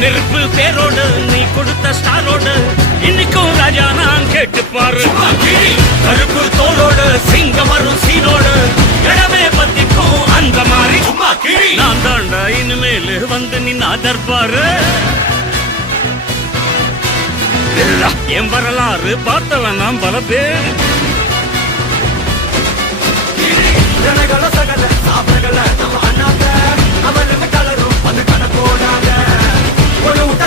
நெருப்பு பேரோடு நீ கொடுத்த ஸ்டாரோடு இன்னைக்கும் ராஜா நான் கேட்டு பாரு. கருப்பு தோளோடு சிங்கம் வரும் சீனோடு இடமே பத்திக்கும் அந்த மாதிரி நான் தாண்டா இனிமேல் வந்து நின் அதர்பாரு. என் வரலாறு பார்த்தவன் நாம் பல பேர்